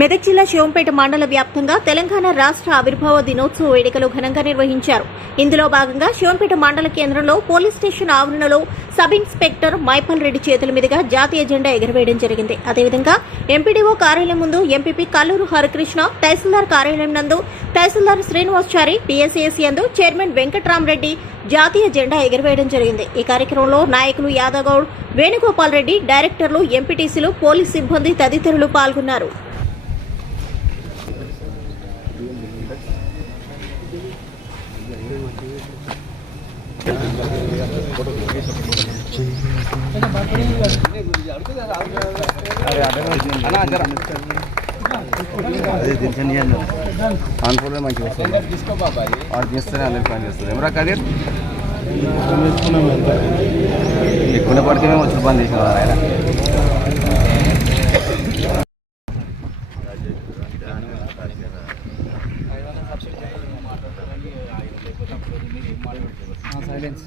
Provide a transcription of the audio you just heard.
మెదక్ జిల్లా శివంపేట మండల వ్యాప్తంగా తెలంగాణ రాష్ట్ర ఆవిర్భావ దినోత్సవ వేడుకలు ఘనంగా నిర్వహించారు. ఇందులో భాగంగా శివంపేట మండల కేంద్రంలో పోలీస్ స్టేషన్ ఆవరణలో సబ్ ఇన్స్పెక్టర్ మైపల్ రెడ్డి చేతుల మీదుగా జాతీయ జెండా ఎగురవేయడం జరిగింది. అదేవిధంగా ఎంపీడీఓ కార్యాలయం ముందు ఎంపీపీ కల్లూరు హరికృష్ణ తహసీల్దార్ కార్యాలయం నందు తహసీల్దార్ శ్రీనివాసచారి పిఎస్సిఎస్ అందు చైర్మన్ వెంకట్రామరెడ్డి జాతీయ జెండా ఎగురవేయడం జరిగింది. ఈ కార్యక్రమంలో నాయకులు యాదగౌడ్ వేణుగోపాల్ రెడ్డి డైరెక్టర్లు ఎంపీటీసీలు పోలీస్ సిబ్బంది తదితరులు పాల్గొన్నారు. అదే తెలిసింది అన్న. ఆన్ఫోన్లో మంచిగా వస్తుంది వాడు తీస్తేనే అందరికి పని చేస్తుంది ఏమరా కదీర్ ఎక్కువ పడితే మేము వచ్చి పని చేసిన ఆయన సైలెన్స్